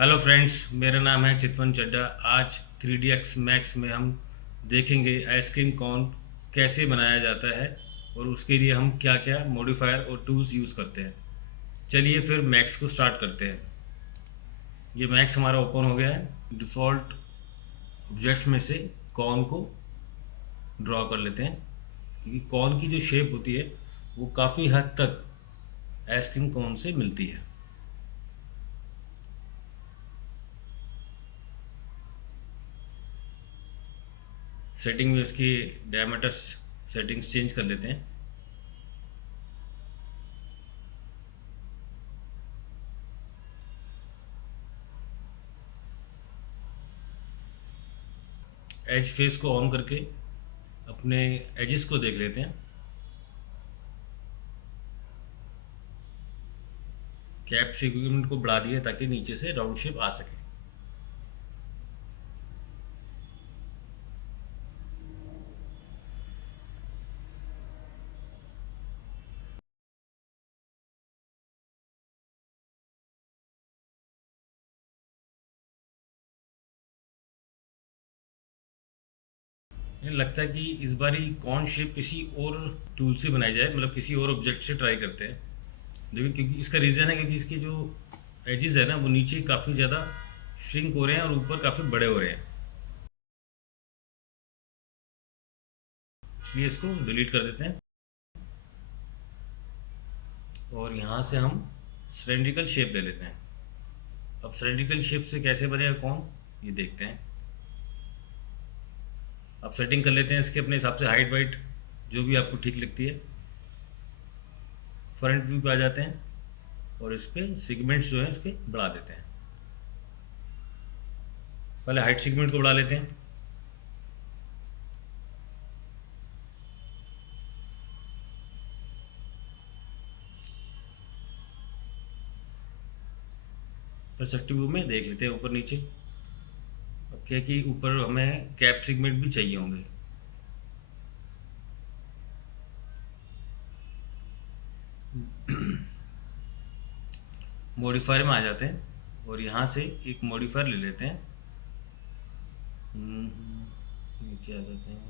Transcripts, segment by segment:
Hello friends, मेरा नाम है चितवन चड्डा। आज 3DX मैक्स में हम देखेंगे आइसक्रीम कोन कैसे बनाया जाता है और उसके लिए हम क्या क्या मॉडिफायर और टूल्स यूज़ करते हैं। चलिए फिर मैक्स को स्टार्ट करते हैं। ये मैक्स हमारा ओपन हो गया है। डिफ़ॉल्ट ऑब्जेक्ट्स में से कॉन को ड्रॉ कर लेते हैं, क्योंकि कॉन की जो शेप होती है वो काफ़ी हद तक आइसक्रीम कोन से मिलती है। सेटिंग में इसकी डायमीटर सेटिंग्स चेंज कर लेते हैं। एज फेस को ऑन करके अपने एजेस को देख लेते हैं। कैप सेगमेंट को बढ़ा दिया ताकि नीचे से राउंड शेप आ सके। मुझे लगता है कि इस बार ही कौन शेप किसी और टूल से बनाई जाए, मतलब किसी और ऑब्जेक्ट से ट्राई करते हैं। देखिए, क्योंकि इसका रीज़न है क्योंकि इसके जो एजेस है ना वो नीचे काफ़ी ज़्यादा श्रिंक हो रहे हैं और ऊपर काफ़ी बड़े हो रहे हैं, इसलिए इसको डिलीट कर देते हैं। और यहाँ से हम सिलेंड्रिकल शेप ले लेते हैं। अब सिलेंड्रिकल शेप से कैसे बनेगा कौन, ये देखते हैं। अब सेटिंग कर लेते हैं इसके अपने हिसाब से, हाइट वाइट जो भी आपको ठीक लगती है। फ्रंट व्यू पे आ जाते हैं और इस पर सेगमेंट्स जो हैं इसके बढ़ा देते हैं। पहले हाइट सेगमेंट को बढ़ा लेते हैं। पर्सपेक्टिव व्यू में देख लेते हैं ऊपर नीचे। अब क्या कि ऊपर हमें कैप सेगमेंट भी चाहिए होंगे। मॉडिफायर में आ जाते हैं और यहाँ से एक मॉडिफायर ले लेते हैं। नीचे आ जाते हैं।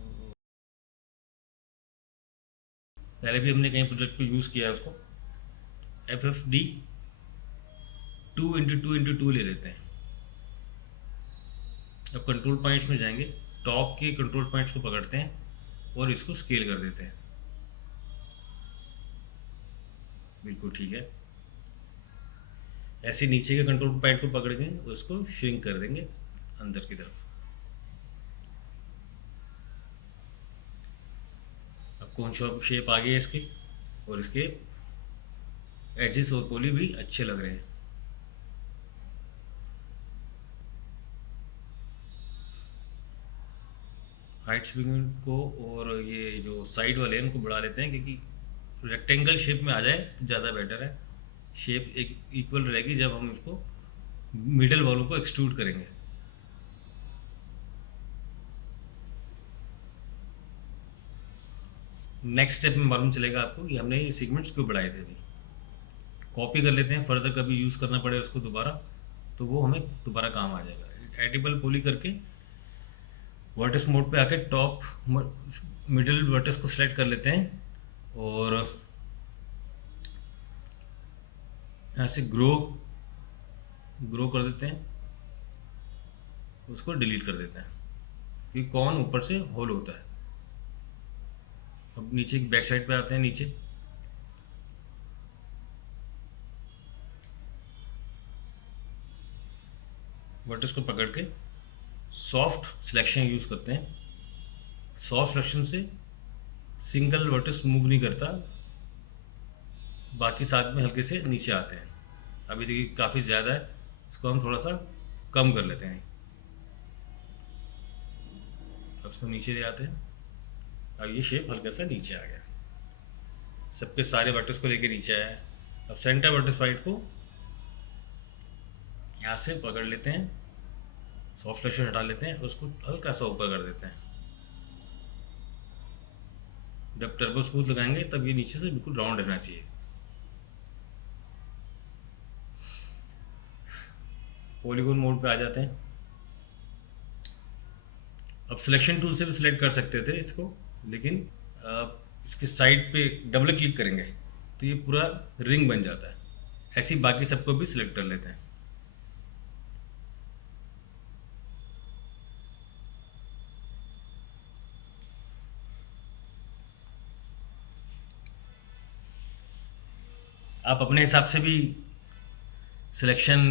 पहले भी हमने कहीं प्रोजेक्ट पे यूज़ किया है उसको। FFD 2x2x2 ले लेते हैं। अब कंट्रोल पॉइंट्स में जाएंगे, टॉप के कंट्रोल पॉइंट्स को पकड़ते हैं और इसको स्केल कर देते हैं। बिल्कुल ठीक है। ऐसे नीचे के कंट्रोल पॉइंट को पकड़ के उसको श्रिंक कर देंगे अंदर की तरफ। अब कौन शेप आ गई है इसकी, और इसके एजेस और पोली भी अच्छे लग रहे हैं। हाइट स्प्रिंग को और ये जो साइड वाले हैं उनको बढ़ा लेते हैं, क्योंकि रेक्टेंगल शेप में आ जाए तो ज़्यादा बेटर है। शेप एक इक्वल रहेगी जब हम इसको मिडल वालों को एक्सट्रूड करेंगे। नेक्स्ट स्टेप में मालूम चलेगा आपको कि हमने ये सेगमेंट्स क्यों बढ़ाए थे। अभी कॉपी कर लेते हैं, फर्दर कभी यूज़ करना पड़े उसको दोबारा तो वो हमें दोबारा काम आ जाएगा। एडिबल पॉली करके वर्टेक्स मोड पे आके टॉप मिडिल वर्टेक्स को सिलेक्ट कर लेते हैं और यहाँ से ग्रो ग्रो कर देते हैं, उसको डिलीट कर देते हैं क्योंकि कौन ऊपर से होल होता है। अब नीचे की बैक साइड पे आते हैं। नीचे वर्टेक्स को पकड़ के सॉफ्ट सिलेक्शन यूज़ करते हैं। सॉफ्ट सिलेक्शन से सिंगल वर्टेक्स मूव नहीं करता, बाकी साथ में हल्के से नीचे आते हैं। अभी देखिए काफ़ी ज़्यादा है, इसको हम थोड़ा सा कम कर लेते हैं। अब इसको नीचे ले आते हैं। अब ये शेप हल्का सा नीचे आ गया, सबके सारे वर्टेक्स को लेके नीचे आया है। अब सेंटर वर्टेक्स पॉइंट को यहाँ से पकड़ लेते हैं, सॉफ्ट सिलेक्शन हटा लेते हैं, उसको हल्का सा ऊपर कर देते हैं। जब टर्बो स्मूथ लगाएंगे तब ये नीचे से बिल्कुल राउंड रहना चाहिए। पॉलीगॉन मोड पे आ जाते हैं। अब सिलेक्शन टूल से भी सिलेक्ट कर सकते थे इसको, लेकिन इसके साइड पे डबल क्लिक करेंगे तो ये पूरा रिंग बन जाता है। ऐसे ही बाकी सबको भी सिलेक्ट कर लेते हैं। आप अपने हिसाब से भी सिलेक्शन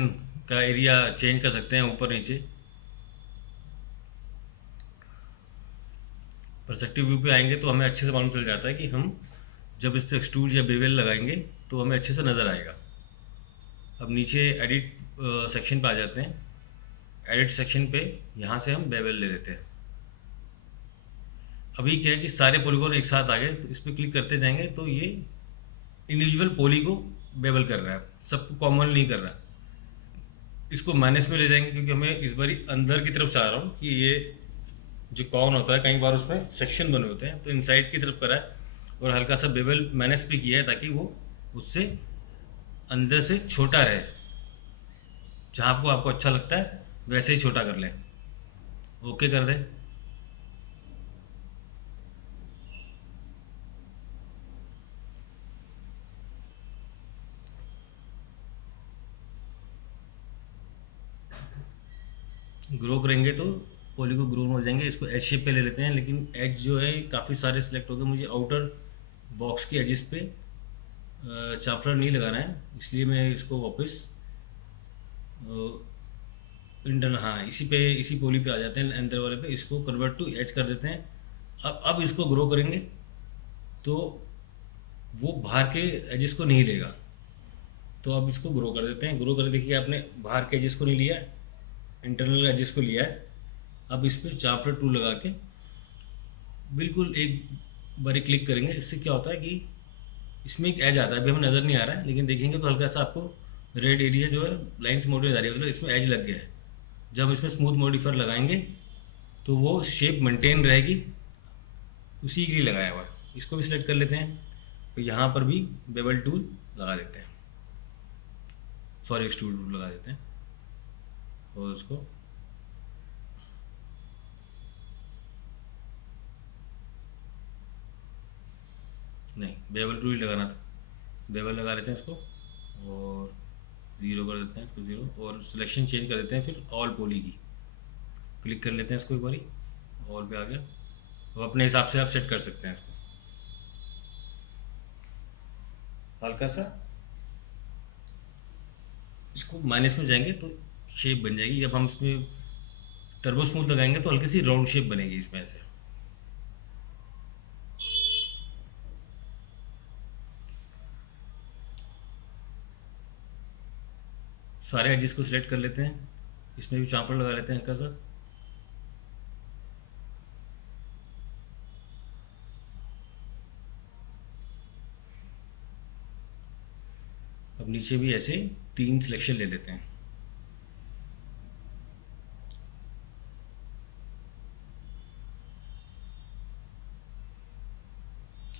का एरिया चेंज कर सकते हैं, ऊपर नीचे। परस्पेक्टिव व्यू पे आएंगे तो हमें अच्छे से मालूम चल जाता है कि हम जब इस पर एक्सट्रूड या बेवल लगाएंगे तो हमें अच्छे से नज़र आएगा। अब नीचे एडिट सेक्शन पे आ जाते हैं। एडिट सेक्शन पे यहाँ से हम बेवल ले लेते हैं। अभी क्या है कि सारे पॉलीगॉन एक साथ आ गए, तो इस पर क्लिक करते जाएंगे तो ये इंडिविजुअल पॉली को बेवल कर रहा है, सबको कॉमन नहीं कर रहा। इसको माइनस में ले जाएंगे क्योंकि हमें इस बार अंदर की तरफ चाह रहा हूँ कि ये जो कॉन होता है, कई बार उसमें सेक्शन बने होते हैं, तो इनसाइड की तरफ करा है और हल्का सा बेवल माइनस भी किया है ताकि वो उससे अंदर से छोटा रहे। जहाँ आपको अच्छा लगता है वैसे ही छोटा कर लें। ओके कर दें। ग्रो करेंगे तो पॉली को ग्रो हो जाएंगे। इसको एज शेप पे ले लेते हैं, लेकिन एज जो है काफ़ी सारे सिलेक्ट हो गए। मुझे आउटर बॉक्स की एजिस पे चाफर नहीं लगाना है, इसलिए मैं इसको वापस इंटरनल, हाँ इसी पॉली पे आ जाते हैं, अंदर वाले पे इसको कन्वर्ट टू एज कर देते हैं। अब इसको ग्रो करेंगे तो वो बाहर के एजिस को नहीं लेगा, तो अब इसको ग्रो कर देते हैं। ग्रो कर देखिए आपने बाहर के एजिस को नहीं लिया, इंटरनल एजिस को लिया है। अब इस पर चाफर टूल लगा के बिल्कुल एक बारी क्लिक करेंगे। इससे क्या होता है कि इसमें एक एज आता है, अभी हमें नज़र नहीं आ रहा है, लेकिन देखेंगे तो हल्का सा आपको रेड एरिया जो है लाइन्स मोडिफायर आ रही है, मतलब इसमें एज लग गया है। जब हम इसमें स्मूथ मॉडिफायर लगाएंगे तो वो शेप मेंटेन रहेगी, उसी के लिए लगाया हुआ है। इसको भी सिलेक्ट कर लेते हैं, तो यहाँ पर भी बेवल टूल लगा देते हैं, सॉरी एक्सट्रूड टूल लगा देते हैं और उसको नहीं, बेवल टूल ही लगाना था, बेवल लगा लेते हैं इसको और ज़ीरो कर देते हैं इसको, ज़ीरो, और सिलेक्शन चेंज कर देते हैं। फिर ऑल पॉली की क्लिक कर लेते हैं इसको एक बारी, ऑल पे आ गया। तो अपने हिसाब से आप सेट कर सकते हैं इसको। हल्का सा इसको माइनस में जाएंगे तो शेप बन जाएगी। जब हम इसमें टर्बो स्मूथ लगाएंगे तो हल्की सी राउंड शेप बनेगी इसमें से। सारे एजेस को सिलेक्ट कर लेते हैं, इसमें भी चांफर लगा लेते हैं हल्का सा। अब नीचे भी ऐसे 3 सिलेक्शन ले लेते हैं।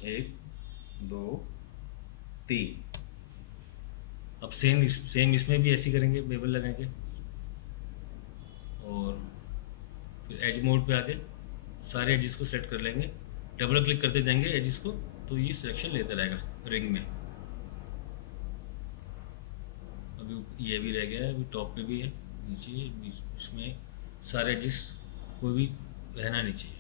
एक, दो, तीन। अब सेम इसमें भी ऐसे करेंगे, बेवल लगाएंगे और फिर एज मोड पे आके सारे एजेस को सेलेक्ट कर लेंगे। डबल क्लिक करते जाएंगे एजेस को तो ये सिलेक्शन लेता रहेगा रिंग में। अभी ये भी रह गया है, अभी टॉप पे भी है, नीचे इसमें सारे एजेस कोई भी रहना नहीं चाहिए।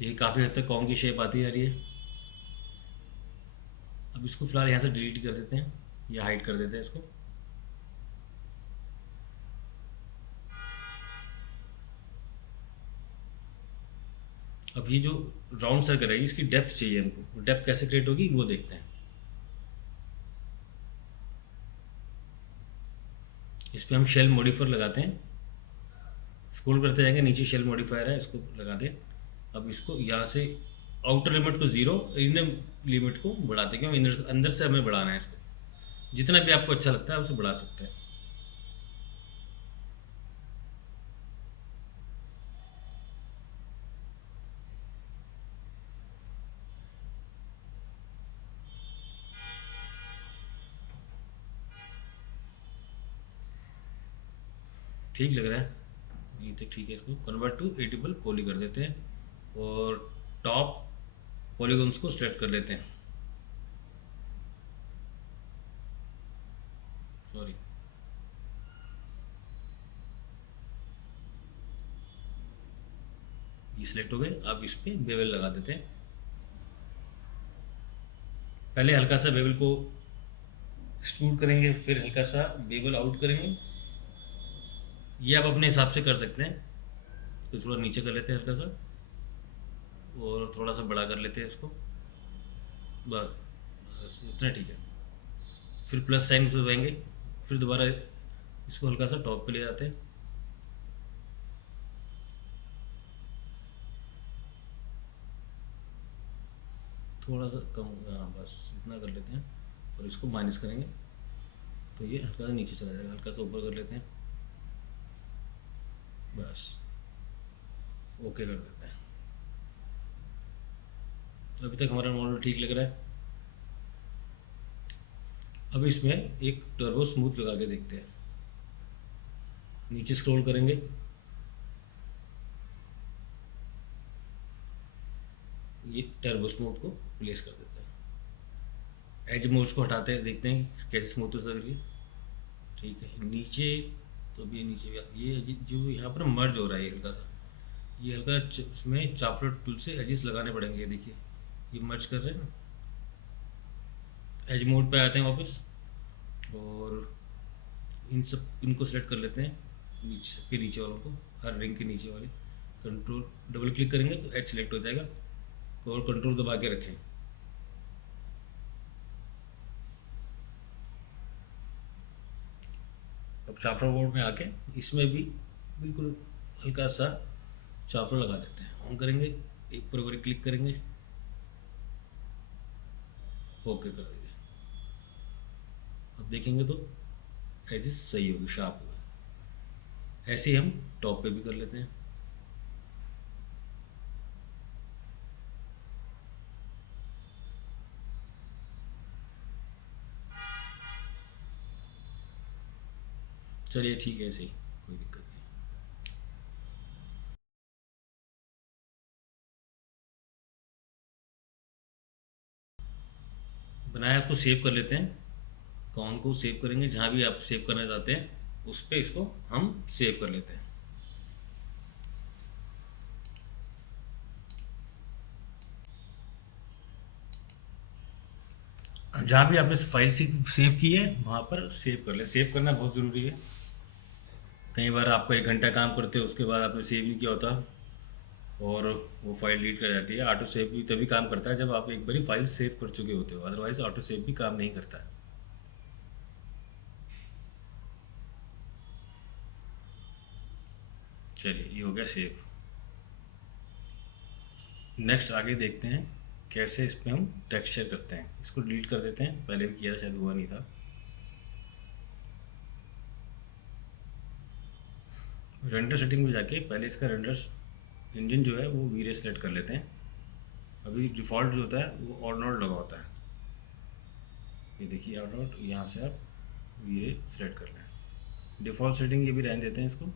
ये काफ़ी हद तक कॉन की शेप आती जा रही है। अब इसको फिलहाल यहाँ से डिलीट कर देते हैं या हाइड कर देते हैं इसको। अब ये जो राउंड सर्कल है इसकी डेप्थ चाहिए हमको, डेप्थ कैसे क्रिएट होगी वो देखते हैं। इस पर हम शेल मॉडिफायर लगाते हैं, स्क्रॉल करते जाएंगे, नीचे शेल मॉडिफायर है, इसको लगा दें। अब इसको यहाँ से आउटर लिमिट को 0, इनर लिमिट को बढ़ाते हैं क्यों, अंदर से हमें बढ़ाना है इसको। जितना भी आपको अच्छा लगता है उसे बढ़ा सकते हैं। ठीक लग रहा है, ये तो ठीक है। इसको कन्वर्ट टू एडिबल पॉली कर देते हैं और टॉप पॉलीगॉन्स को सिलेक्ट कर लेते हैं। सॉरी, ये सिलेक्ट हो गए। अब इस पर बेवल लगा देते हैं। पहले हल्का सा बेवल को एक्सट्रूड करेंगे, फिर हल्का सा बेवल आउट करेंगे। ये आप अपने हिसाब से कर सकते हैं। तो थोड़ा नीचे कर लेते हैं हल्का सा, और थोड़ा सा बड़ा कर लेते हैं इसको, बस इतना ठीक है। फिर प्लस साइन से दबाएंगे, फिर दोबारा इसको हल्का सा टॉप पे ले जाते हैं। थोड़ा सा कम, हाँ बस इतना कर लेते हैं, और इसको माइनस करेंगे तो ये हल्का सा नीचे चला जाएगा। हल्का सा ऊपर कर लेते हैं, बस ओके कर देते हैं। तो अभी तक हमारा मॉडल ठीक लग रहा है। अब इसमें एक टर्बो स्मूथ लगा के देखते हैं। नीचे स्क्रॉल करेंगे, ये टर्बो स्मूथ को प्लेस कर देते हैं। एज मोड्स को हटाते हैं, देखते हैं कैसे स्मूथ हो सक रही है। ठीक है, नीचे तो भी नीचे भी ये जो यहाँ पर मर्ज हो रहा है, ये हल्का सा, ये हल्का इसमें चाफलर टूल से एजेस लगाने पड़ेंगे। देखिए ये मर्ज कर रहे हैं ना। एज मोड पे आते हैं वापस, और इन सब इनको सेलेक्ट कर लेते हैं, नीचे सबके नीचे वालों को, हर रिंग के नीचे वाले। कंट्रोल डबल क्लिक करेंगे तो एज सेलेक्ट हो जाएगा, और कंट्रोल दबा के रखें। अब चाफरा बोर्ड में आके इसमें भी बिल्कुल हल्का सा चाफरा लगा देते हैं। ऑन करेंगे, एक पर क्लिक करेंगे, ओके कर देंगे। अब देखेंगे तो एजेस सही होगी, शार्प होगा। ऐसे ही हम टॉप पे भी कर लेते हैं। चलिए ठीक है, ऐसे ही कोई दिक्कत नहीं। बनाया, उसको सेव कर लेते हैं। कौन को सेव करेंगे, जहाँ भी आप सेव करना चाहते हैं उस पर इसको हम सेव कर लेते हैं। जहाँ भी आपने फाइल सेव की है वहाँ पर सेव कर ले। सेव करना बहुत ज़रूरी है। कई बार आपका 1 घंटा काम करते हो, उसके बाद आपने सेव नहीं किया होता और वो फाइल डिलीट कर जाती है। ऑटो सेव भी तभी काम करता है जब आप एक बारी फाइल सेव कर चुके होते हो, अदरवाइज ऑटो सेव भी काम नहीं करता है। चलिए ये हो गया सेव। नेक्स्ट आगे देखते हैं कैसे इस पर हम टेक्सचर करते हैं। इसको डिलीट कर देते हैं, पहले भी किया था, शायद हुआ नहीं था। रेंडर सेटिंग में जाके पहले इसका रेंडर इंजन जो है वो वीरे सेलेक्ट कर लेते हैं। अभी डिफ़ॉल्ट जो होता है वो ऑड नॉट लगा होता है। ये देखिए ऑड नॉट, यहाँ से आप वीरे सेलेक्ट कर लें। डिफ़ॉल्ट सेटिंग ये भी रहने देते हैं, इसको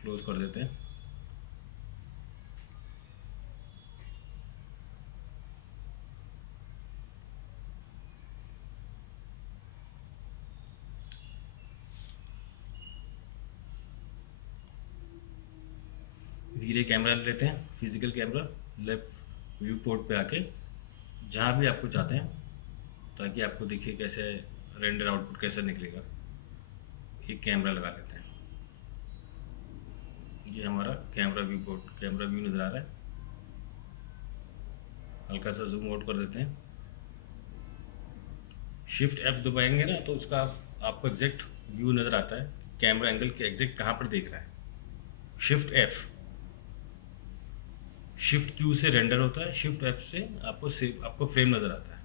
क्लोज कर देते हैं। वीरे कैमरा ले लेते हैं, physical camera, left view port पे आके जहाँ भी आपको चाहते हैं, ताकि आपको दिखे कैसे रेंडर आउटपुट कैसे निकलेगा। एक कैमरा लगा लेते हैं। ये हमारा camera view port, camera view नज़र आ रहा है। हल्का सा जूम आउट कर देते हैं। शिफ्ट एफ दबाएंगे ना तो उसका आपको एग्जैक्ट व्यू नज़र आता है, कैमरा एंगल के एग्जैक्ट कहाँ पर देख रहा है। शिफ्ट एफ, शिफ्ट क्यू से रेंडर होता है, शिफ्ट एफ से आपको फ्रेम नज़र आता है।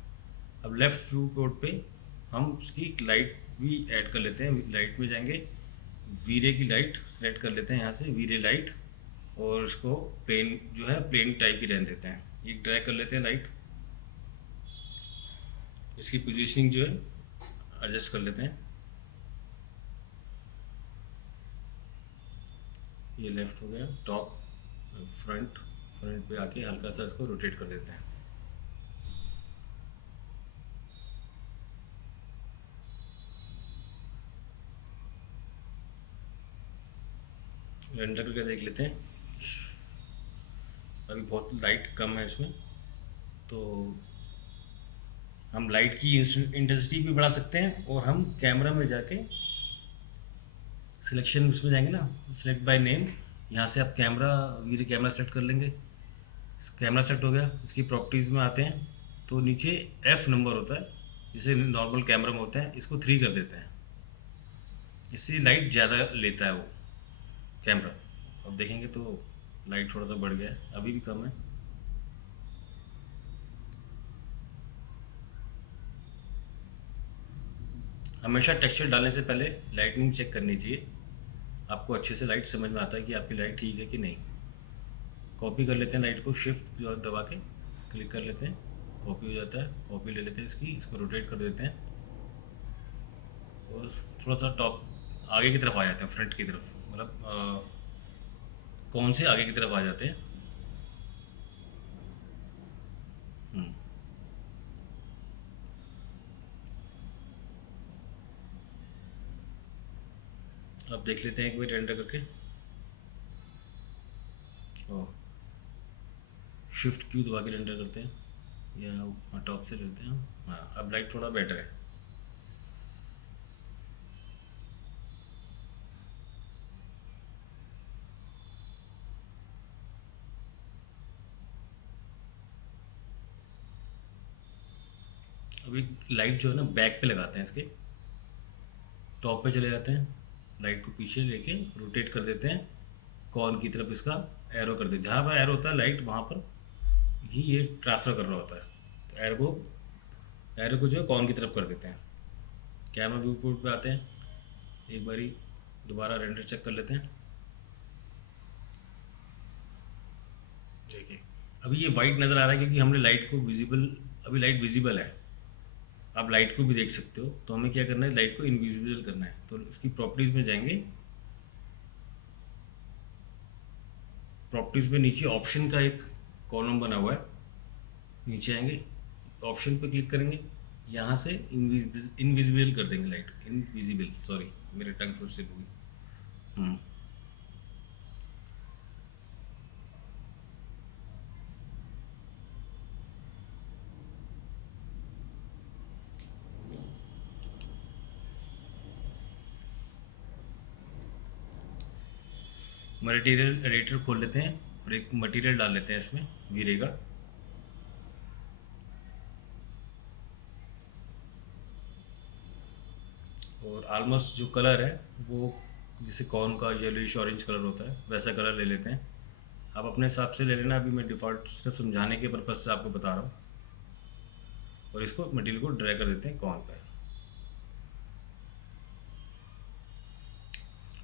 अब लेफ़्ट व्यू पोर्ट पे हम उसकी लाइट भी ऐड कर लेते हैं। लाइट में जाएंगे, वीरे की लाइट सेलेक्ट कर लेते हैं यहाँ से, वीरे लाइट, और इसको प्लेन जो है प्लेन टाइप ही रहने देते हैं। एक ड्रैग कर लेते हैं लाइट, इसकी पोजीशनिंग जो है एडजस्ट कर लेते हैं। ये लेफ़्ट हो गया टॉप, फ्रंट फ्रंट पे आके हल्का सा इसको रोटेट कर देते हैं। रेंडर करके देख लेते हैं। अभी बहुत लाइट कम है इसमें, तो हम लाइट की इंटेंसिटी भी बढ़ा सकते हैं, और हम कैमरा में जाके सिलेक्शन उसमें जाएंगे ना, सेलेक्ट बाय नेम, यहाँ से आप कैमरा, वीडियो कैमरा सेलेक्ट कर लेंगे। कैमरा सेलेक्ट हो गया, इसकी प्रॉपर्टीज़ में आते हैं तो नीचे एफ नंबर होता है, जिसे नॉर्मल कैमरा में होता है, इसको 3 कर देते हैं। इससे लाइट ज़्यादा लेता है वो कैमरा। अब देखेंगे तो लाइट थोड़ा सा बढ़ गया है, अभी भी कम है। हमेशा टेक्सचर डालने से पहले लाइटनिंग चेक करनी चाहिए, आपको अच्छे से लाइट समझ में आता है कि आपकी लाइट ठीक है कि नहीं। कॉपी कर लेते हैं लाइट को, शिफ्ट जो दबा के क्लिक कर लेते हैं, कॉपी हो जाता है। कॉपी ले लेते हैं इसकी, इसको रोटेट कर देते हैं और थोड़ा सा टॉप आगे की तरफ आ जाते हैं, फ्रंट की तरफ, मतलब कौन से आगे की तरफ आ जाते हैं। हम्म, अब देख लेते हैं एक बार रेंडर करके। ओ, शिफ्ट क्यू दबा के रेंडर करते हैं, या टॉप से लेते हैं। हाँ, अब लाइट थोड़ा बेटर है। अभी लाइट जो है ना बैक पे लगाते हैं, इसके टॉप पे चले जाते हैं, लाइट को पीछे लेके रोटेट कर देते हैं, कॉर्न की तरफ इसका एरो कर देते हैं। जहाँ पर एरो होता है लाइट वहाँ पर ही ये ट्रांसफ़र कर रहा होता है, तो एरो को जो है कॉर्न की तरफ कर देते हैं। कैमरा व्यू पोर्ट पे आते हैं, एक बारी दोबारा रेंडर चेक कर लेते हैं। देखिए अभी ये वाइट नज़र आ रहा है क्योंकि हमने लाइट को विजिबल, अभी लाइट विजिबल है, आप लाइट को भी देख सकते हो। तो हमें क्या करना है, लाइट को इनविजिबल करना है। तो इसकी प्रॉपर्टीज़ में जाएंगे, प्रॉपर्टीज़ में नीचे ऑप्शन का एक कॉलम बना हुआ है, नीचे आएंगे, ऑप्शन पे क्लिक करेंगे, यहाँ से इनविजिबल कर देंगे लाइट, इनविजिबल, सॉरी मेरे टंग थोड़ी स्लिप हुई। मटेरियल एडिटर खोल लेते हैं और एक मटेरियल डाल लेते हैं इसमें, वीरे का। और ऑलमोस्ट जो कलर है वो जैसे कॉर्न का येलोइश ऑरेंज कलर होता है वैसा कलर ले लेते हैं। आप अपने हिसाब से ले लेना, अभी मैं डिफ़ॉल्ट सिर्फ समझाने के पर्पज़ से आपको बता रहा हूँ। और इसको मटेरियल को ड्राई कर देते हैं कॉर्न पे।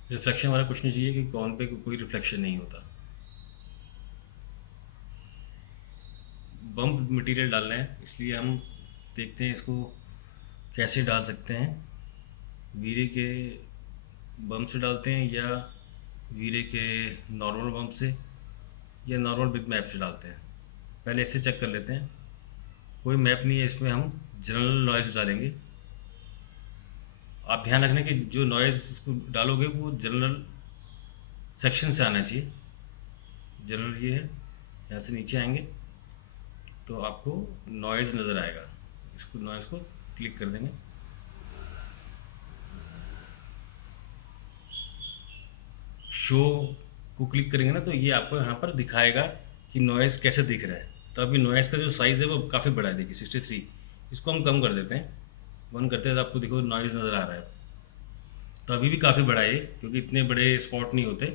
रिफ्लेक्शन वाला कुछ नहीं चाहिए कि कॉर्न पे कोई रिफ्लेक्शन नहीं होता। बम्प मटेरियल डालना है, इसलिए हम देखते हैं इसको कैसे डाल सकते हैं। वीरे के बम्प से डालते हैं, या वीरे के नॉर्मल बम्प से, या नॉर्मल बिग मैप से डालते हैं। पहले इससे चेक कर लेते हैं। कोई मैप नहीं है इसमें, हम जनरल नॉइज़ डालेंगे। आप ध्यान रखना कि जो नॉइज़ इसको डालोगे वो जनरल सेक्शन से आना चाहिए। जनरल ये है, यहाँ से नीचे आएंगे तो आपको नॉइज़ नज़र आएगा, इसको नॉइज़ को क्लिक कर देंगे। शो को क्लिक करेंगे ना तो ये आपको यहाँ पर दिखाएगा कि नॉइज़ कैसे दिख रहा है। तो अभी नॉइज़ का जो साइज़ है वो काफ़ी बड़ा है, देखिए 63। इसको हम कम कर देते हैं, 1 करते हैं तो आपको देखो नॉइज़ नज़र आ रहा है। तो अभी भी काफ़ी बड़ा है ये, क्योंकि इतने बड़े स्पॉट नहीं होते,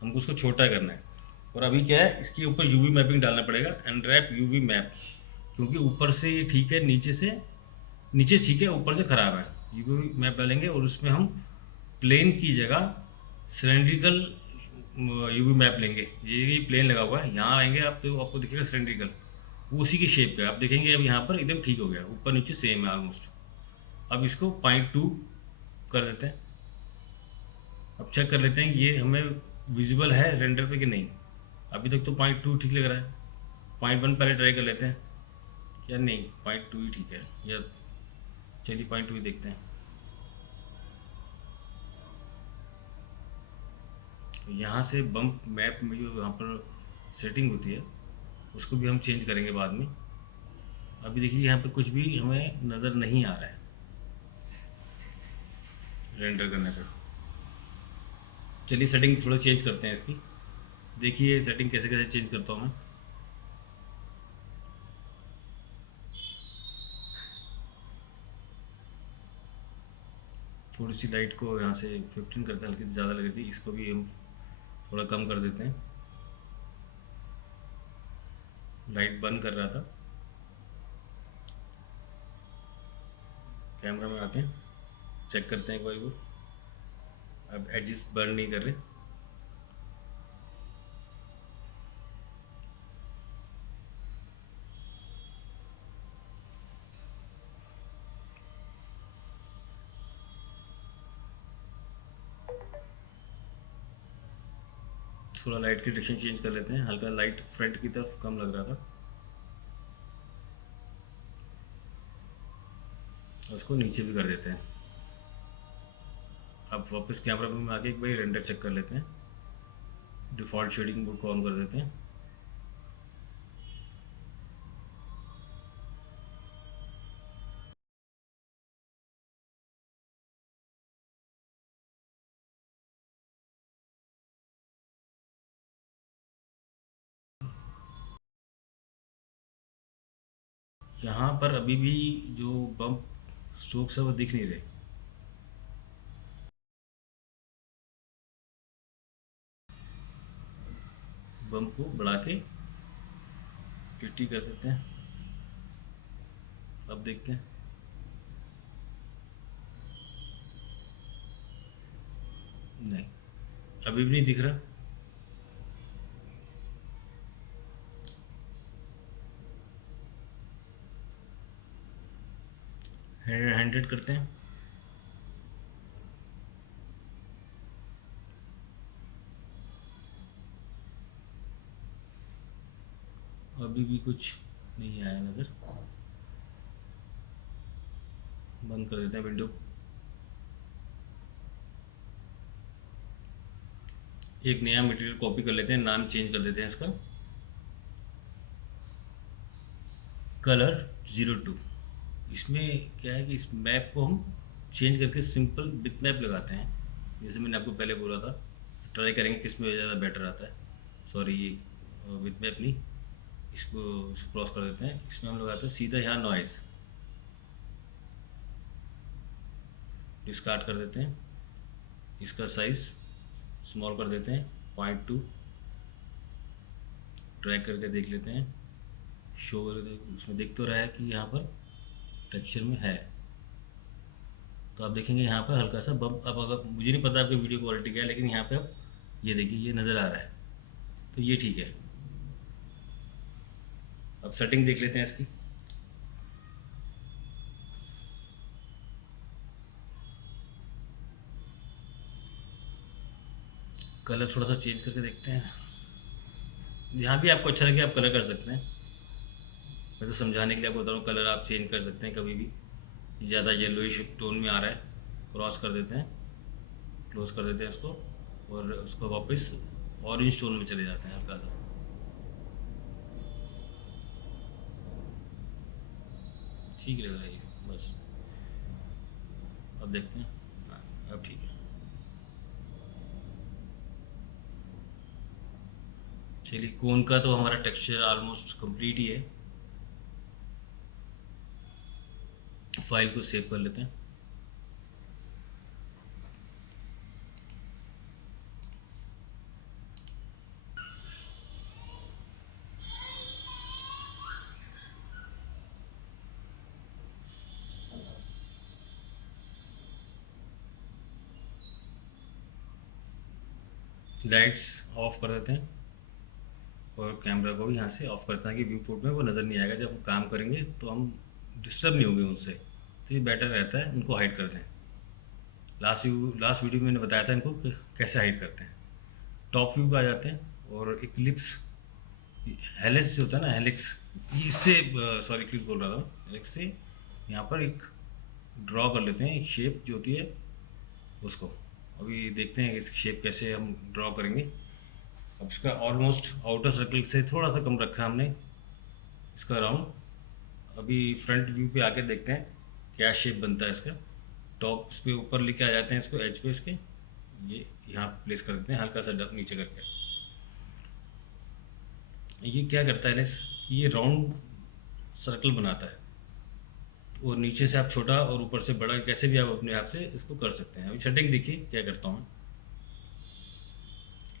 हमको उसको छोटा करना है। और अभी क्या है, इसके ऊपर यूवी मैपिंग डालना पड़ेगा, अनरैप यूवी मैप, क्योंकि ऊपर से ये ठीक है, नीचे ठीक है, ऊपर से ख़राब है। यूवी मैप डालेंगे और उसमें हम प्लेन की जगह सिलेंड्रिकल यूवी मैप लेंगे। ये प्लेन लगा हुआ है, यहाँ आएंगे आप तो आपको दिखेगा सिलेंड्रिकल, वो उसी की शेप का है। आप देखेंगे अब यहाँ पर एकदम ठीक हो गया, ऊपर नीचे सेम है ऑलमोस्ट। अब इसको 0.2 कर देते हैं। अब चेक कर लेते हैं ये हमें विजिबल है रेंडर पे कि नहीं? अभी तक तो .2 ठीक लग रहा है। .1 पहले ट्राई कर लेते हैं या नहीं, .2 ही ठीक है, या चलिए .2 ही देखते हैं। तो यहाँ से बम्प मैप में जो यहाँ पर सेटिंग होती है उसको भी हम चेंज करेंगे बाद में। अभी देखिए यहाँ पे कुछ भी हमें नज़र नहीं आ रहा है रेंडर करने पर। चलिए सेटिंग थोड़ा चेंज करते हैं इसकी। देखिए सेटिंग कैसे कैसे चेंज करता हूँ मैं। थोड़ी सी लाइट को यहाँ से 15 करते हैं, हल्की सी ज़्यादा लग रही थी, इसको भी हम थोड़ा कम कर देते हैं। लाइट बंद कर रहा था। कैमरा में आते हैं, चेक करते हैं एक बार वो। अब एडजस्ट बर्न नहीं कर रहे। थोड़ा लाइट की डायरेक्शन चेंज कर लेते हैं, हल्का लाइट फ्रंट की तरफ कम लग रहा था, उसको नीचे भी कर देते हैं। अब वापस कैमरा व्यू में आके एक बार रेंडर चेक कर लेते हैं। डिफ़ॉल्ट शेडिंग मोड को ऑन कर देते हैं। यहाँ पर अभी भी जो बम्प स्ट्रोक्स है वो दिख नहीं रहे। बम्प को बढ़ा के 80 कर देते हैं। अब देखते हैं। नहीं, अभी भी नहीं दिख रहा। 100 करते हैं। अभी भी कुछ नहीं आया नज़र। बंद कर देते हैं विंडो। एक नया मटेरियल कॉपी कर लेते हैं, नाम चेंज कर देते हैं इसका, कलर 02। इसमें क्या है कि इस मैप को हम चेंज करके सिंपल बिट मैप लगाते हैं, जैसे मैंने आपको पहले बोला था। ट्राई करेंगे किस में ज़्यादा बेटर आता है। सॉरी, ये बिट मैप नहीं, इसको क्रॉस कर देते हैं। इसमें हम लगाते हैं सीधा यहाँ नॉइज़, डिस्कार्ड कर देते हैं। इसका साइज़ स्मॉल कर देते हैं, .2। ड्रैग करके देख लेते हैं, शो उसमें देख तो रहा है कि यहाँ पर टेक्सचर में है। तो आप देखेंगे यहाँ पर हल्का सा बम्प। अब अगर मुझे नहीं पता आपकी वीडियो क्वालिटी क्या है, लेकिन यहाँ पे अब ये देखिए ये नज़र आ रहा है, तो ये ठीक है। अब सेटिंग देख लेते हैं इसकी। कलर थोड़ा सा चेंज करके देखते हैं। जहाँ भी आपको अच्छा लगे आप कलर कर सकते हैं। मैं तो समझाने के लिए आपको बता रहा हूँ, कलर आप चेंज कर सकते हैं कभी भी। ज़्यादा येलोइश टोन में आ रहा है, क्रॉस कर देते हैं, क्लोज कर देते हैं इसको, और उसको वापस ऑरेंज टोन में चले जाते हैं हल्का सा। ठीक लग रहा है ये, बस। अब देखते हैं। हाँ, अब ठीक है। चलिए, कोन का तो हमारा टेक्सचर ऑलमोस्ट कंप्लीट ही है। फाइल को सेव कर लेते हैं। लाइट्स ऑफ कर देते हैं और कैमरा को भी यहाँ से ऑफ करते हैं कि व्यू पोर्ट में वो नज़र नहीं आएगा। जब हम काम करेंगे तो हम डिस्टर्ब नहीं होंगे उनसे, तो ये बेटर रहता है। उनको हाइड कर दें। लास्ट वीडियो में मैंने बताया था इनको कैसे हाइड करते हैं। टॉप व्यू पे आ जाते हैं और इक्लिप्स हेलिक्स जो होता है ना, हेलिक्स, इससे सॉरी इक्लिप्स बोल रहा था, हेलिक्स से यहाँ पर एक ड्रॉ कर लेते हैं एक शेप जो होती है उसको। अभी देखते हैं इसकी शेप कैसे हम ड्रॉ करेंगे। अब इसका ऑलमोस्ट आउटर सर्कल से थोड़ा सा कम रखा है हमने इसका राउंड। अभी फ्रंट व्यू पे आके देखते हैं क्या शेप बनता है इसका। टॉप इस पे ऊपर लेके आ जाते हैं इसको, एज पे इसके ये यहाँ प्लेस कर देते हैं हल्का सा नीचे करके। ये क्या करता है, ये राउंड सर्कल बनाता है और नीचे से आप छोटा और ऊपर से बड़ा कैसे भी आप अपने आप से इसको कर सकते हैं। अभी सेटिंग देखिए क्या करता हूँ,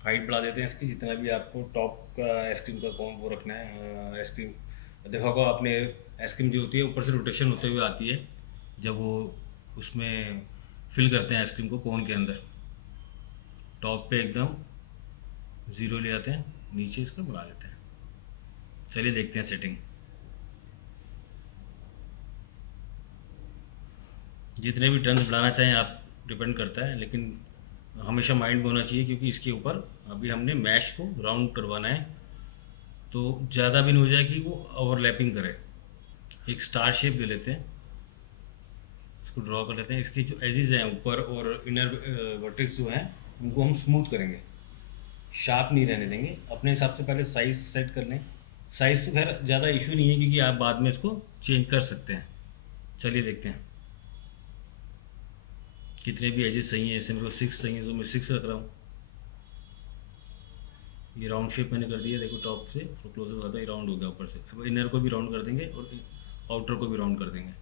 हाइट बढ़ा देते हैं इसकी जितना भी आपको टॉप का आइसक्रीम का कौन वो रखना है। आइसक्रीम देखा होगा आपने, आइसक्रीम जो होती है ऊपर से रोटेशन होते हुए आती है जब वो उसमें फिल करते हैं आइसक्रीम को कोन के अंदर। टॉप पे एकदम ज़ीरो ले आते हैं, नीचे इसको बढ़ा देते हैं। चलिए देखते हैं सेटिंग। जितने भी टर्न्स बढ़ाना चाहें आप, डिपेंड करता है, लेकिन हमेशा माइंड में होना चाहिए क्योंकि इसके ऊपर अभी हमने मैश को राउंड करवाना है तो ज़्यादा भी नहीं हो जाए कि वो ओवरलैपिंग करे। एक स्टार शेप ले लेते हैं, इसको ड्रॉ कर लेते हैं। इसके जो एजेस हैं ऊपर और इनर वर्टेक्स जो हैं उनको हम स्मूथ करेंगे, शार्प नहीं रहने देंगे। अपने हिसाब से पहले साइज़ सेट कर लें। साइज़ तो खैर ज़्यादा इशू नहीं है क्योंकि आप बाद में इसको चेंज कर सकते हैं। चलिए देखते हैं कितने भी एजेस सही हैं। ऐसे मेरे को 6 चाहिए तो मैं 6 रख रहा हूँ। ये राउंड शेप मैंने कर दिया, देखो टॉप से क्लोज हो जाता है, राउंड हो गया ऊपर से। अब इनर को भी राउंड कर देंगे और आउटर को भी राउंड कर देंगे।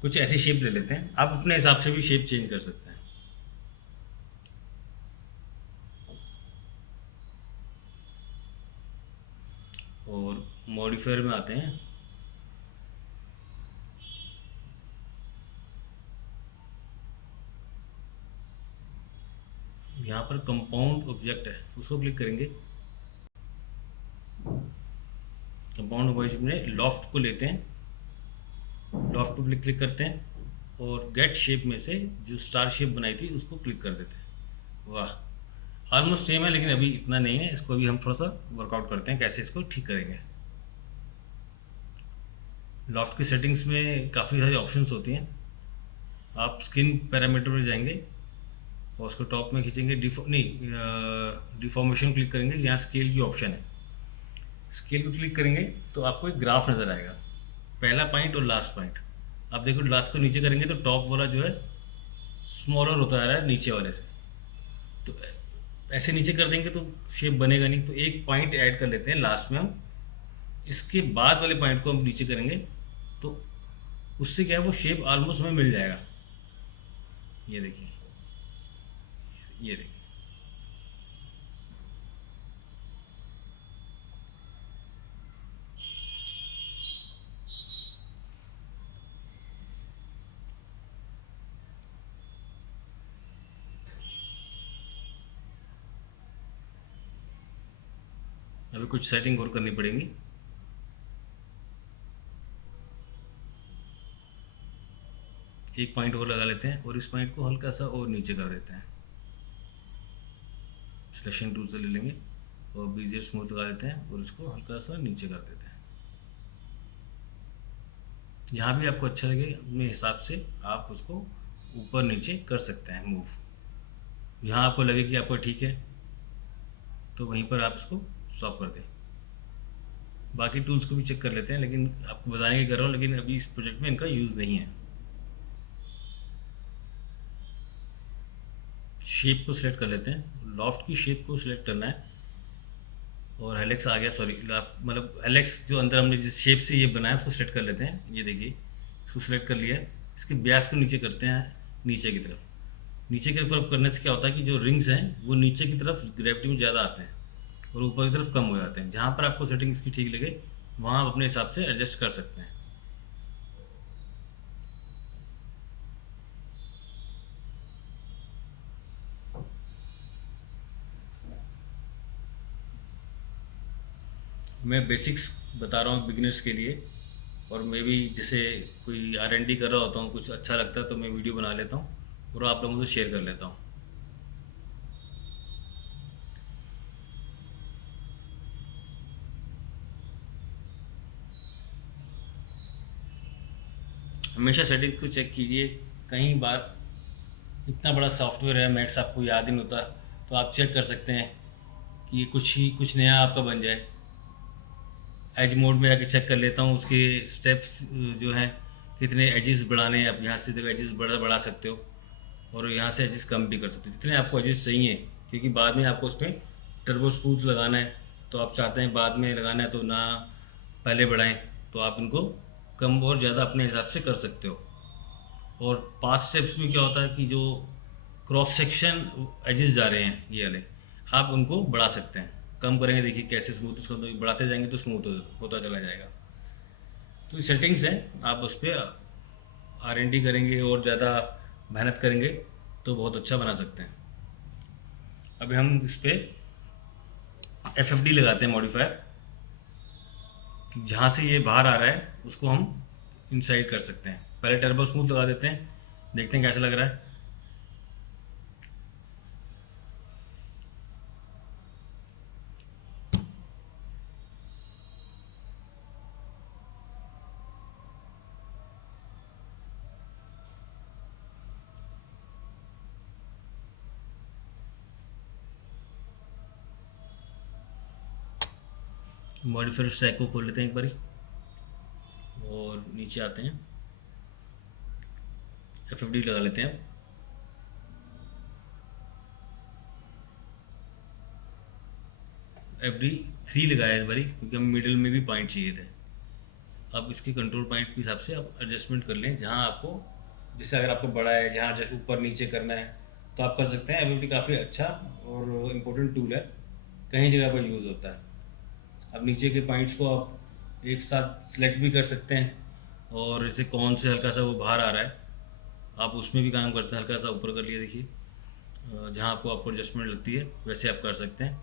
कुछ ऐसी शेप ले लेते हैं, आप अपने हिसाब से भी शेप चेंज कर सकते हैं। और मॉडिफायर में आते हैं, यहाँ पर कंपाउंड ऑब्जेक्ट है उसको क्लिक करेंगे। कंपाउंड ऑब्जेक्ट में लॉफ्ट को लेते हैं, लॉफ्ट को क्लिक करते हैं और गेट शेप में से जो स्टार शेप बनाई थी उसको क्लिक कर देते हैं। वाह, ऑलमोस्ट सेम है लेकिन अभी इतना नहीं है। इसको भी हम थोड़ा सा वर्कआउट करते हैं कैसे इसको ठीक करेंगे। लॉफ्ट की सेटिंग्स में काफ़ी सारी ऑप्शंस होती हैं। आप स्किन पैरामीटर में जाएंगे और उसको टॉप में खींचेंगे, डिफॉर्मेशन क्लिक करेंगे, यहाँ स्केल की ऑप्शन है। स्केल को क्लिक करेंगे तो आपको एक ग्राफ नज़र आएगा, पहला पॉइंट और लास्ट पॉइंट। आप देखो लास्ट को नीचे करेंगे तो टॉप वाला जो है स्मॉलर होता आ रहा है नीचे वाले से। तो ऐसे नीचे कर देंगे तो शेप बनेगा नहीं, तो एक पॉइंट ऐड कर लेते हैं लास्ट में हम। इसके बाद वाले पॉइंट को हम नीचे करेंगे तो उससे क्या है वो शेप ऑलमोस्ट हमें मिल जाएगा। ये देखिए, ये देखिए। अभी कुछ सेटिंग और करनी पड़ेगी। एक पॉइंट और लगा लेते हैं और इस पॉइंट को हल्का सा और नीचे कर देते हैं। सिलेक्शन टूल से ले लेंगे और बीजियर स्मूथ लगा देते हैं और इसको हल्का सा नीचे कर देते हैं। यहाँ भी आपको अच्छा लगे अपने हिसाब से आप उसको ऊपर नीचे कर सकते हैं मूव। यहाँ आपको लगे कि आपको ठीक है तो वहीं पर आप इसको स्टॉप कर दें। बाकी टूल्स को भी चेक कर लेते हैं, लेकिन आपको बताने की कर रहा हूँ, लेकिन अभी इस प्रोजेक्ट में इनका यूज़ नहीं है। शेप को सिलेक्ट कर लेते हैं, लॉफ्ट की शेप को सिलेक्ट करना है और हेलिक्स आ गया, सॉरी मतलब हेलिक्स जो अंदर हमने जिस शेप से ये बनाया उसको सिलेक्ट कर लेते हैं। ये देखिए इसको सिलेक्ट कर लिया। इसके ब्यास को नीचे करते हैं, नीचे की तरफ। नीचे की तरफ करने से क्या होता है कि जो रिंग्स हैं वो नीचे की तरफ ग्रेविटी में ज़्यादा आते हैं और ऊपर की तरफ कम हो जाते हैं। जहाँ पर आपको सेटिंग इसकी ठीक लगे वहाँ आप अपने हिसाब से एडजस्ट कर सकते हैं। मैं बेसिक्स बता रहा हूँ बिगिनर्स के लिए, और मैं भी जैसे कोई R&D कर रहा होता हूँ, कुछ अच्छा लगता है तो मैं वीडियो बना लेता हूँ और आप लोगों से शेयर कर लेता हूँ। हमेशा सेटिंग को चेक कीजिए। कई बार इतना बड़ा सॉफ्टवेयर है मैक्स, आपको याद ही नहीं होता, तो आप चेक कर सकते हैं कि ये कुछ नया आपका बन जाए। एज मोड में आके चेक कर लेता हूँ उसके स्टेप्स जो हैं, कितने एजेस बढ़ाने हैं। आप यहाँ से देखो एजेस बढ़ा सकते हो, और यहाँ से एजेस कम भी कर सकते हो जितने आपको एजेस चाहिए, क्योंकि बाद में आपको उसमें टर्बो स्मूथ लगाना है। तो आप चाहते हैं बाद में लगाना है तो ना पहले बढ़ाएं, तो आप इनको कम और ज़्यादा अपने हिसाब से कर सकते हो। और 5 स्टेप्स में क्या होता है कि जो क्रॉस सेक्शन एजेस जा रहे हैं ये वाले, आप उनको बढ़ा सकते हैं। कम करेंगे, देखिए कैसे स्मूथ, उसको बढ़ाते जाएंगे तो स्मूथ होता चला जाएगा। तो ये सेटिंग्स हैं, आप उस पर R&D करेंगे और ज़्यादा मेहनत करेंगे तो बहुत अच्छा बना सकते हैं। अभी हम इस पर FFD लगाते हैं मॉडिफायर, जहाँ से ये बाहर आ रहा है उसको हम इनसाइड कर सकते हैं। पहले टर्बो स्मूथ लगा देते हैं, देखते हैं कैसा लग रहा है। मॉडिफायर स्टैक को खोल लेते हैं एक बारी और नीचे आते हैं, FFD लगा लेते हैं। FD 3 लगाया इस बारी, क्योंकि हमें मिडिल में भी पॉइंट चाहिए थे। अब इसके कंट्रोल पॉइंट के हिसाब से आप एडजस्टमेंट कर लें, जहाँ आपको, जैसे अगर आपको बड़ा है, जहाँ जैसे ऊपर नीचे करना है तो आप कर सकते हैं। FFD काफ़ी अच्छा और इम्पोर्टेंट टूल है, कहीं जगह पर यूज़ होता है। अब नीचे के पॉइंट्स को आप एक साथ सिलेक्ट भी कर सकते हैं, और जैसे कौन से हल्का सा वो बाहर आ रहा है आप उसमें भी काम करते हैं। हल्का सा ऊपर कर लिया, देखिए जहाँ आपको एडजस्टमेंट लगती है वैसे आप कर सकते हैं।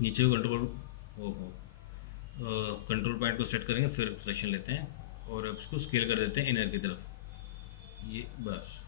नीचे को कंट्रोल कंट्रोल पॉइंट को सेट करेंगे, फिर सिलेक्शन लेते हैं और अब इसको स्केल कर देते हैं इनर की तरफ, ये बस।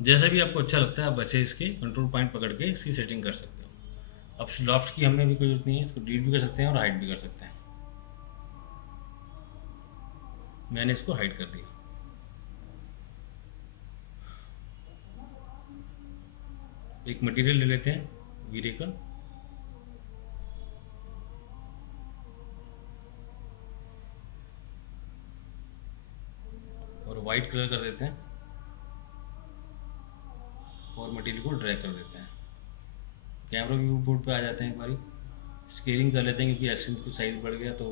जैसा भी आपको अच्छा लगता है आप वैसे इसके कंट्रोल पॉइंट पकड़ के इसकी सेटिंग कर सकते हो। अब लॉफ्ट की हमें भी कोई जरूरत नहीं है, इसको डिलीट भी कर सकते हैं और हाइड भी कर सकते हैं। मैंने इसको हाइड कर दिया। एक मटेरियल ले लेते हैं वीरे का, और वाइट कलर कर देते हैं और मटेरियल को ड्रैग कर देते हैं। कैमरा व्यू पोर्ट पे आ जाते हैं, एक बारी स्केलिंग कर लेते हैं, क्योंकि एसएम का साइज़ बढ़ गया तो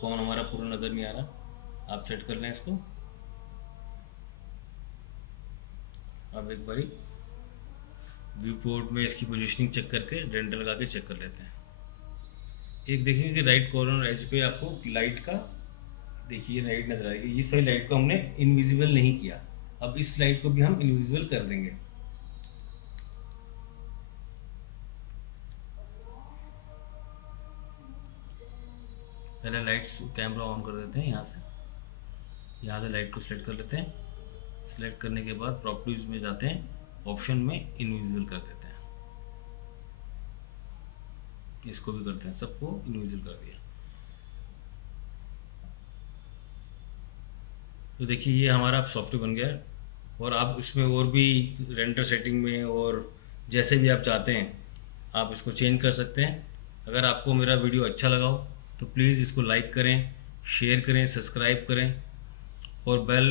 कौन हमारा पूरा नज़र नहीं आ रहा। आप सेट कर लें इसको। अब एक बारी व्यू पोर्ट में इसकी पोजीशनिंग चेक करके रेंडर लगा के चेक कर लेते हैं। एक देखेंगे कि राइट कॉर्नर एज पे आपको लाइट का, देखिए लाइट नज़र आएगी। इस वाली लाइट को हमने इनविजिबल नहीं किया, अब इस लाइट को भी हम इनविजिबल कर देंगे। पहले लाइट्स कैमरा ऑन कर देते हैं, यहाँ से लाइट को सिलेक्ट कर लेते हैं। सिलेक्ट करने के बाद प्रॉपर्टीज में जाते हैं, ऑप्शन में इनविजिबल कर देते हैं। इसको भी करते हैं, सबको इनविजिबल कर दिया। तो देखिए ये हमारा सॉफ्टवेयर बन गया है। और आप इसमें और भी रेंडर सेटिंग में और जैसे भी आप चाहते हैं आप इसको चेंज कर सकते हैं। अगर आपको मेरा वीडियो अच्छा लगा हो तो प्लीज़ इसको लाइक करें, शेयर करें, सब्सक्राइब करें और बेल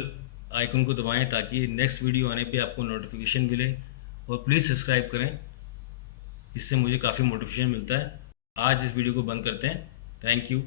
आइकन को दबाएं ताकि नेक्स्ट वीडियो आने पे आपको नोटिफिकेशन मिले, और प्लीज़ सब्सक्राइब करें, जिससे मुझे काफ़ी मोटिवेशन मिलता है। आज इस वीडियो को बंद करते हैं। Thank you.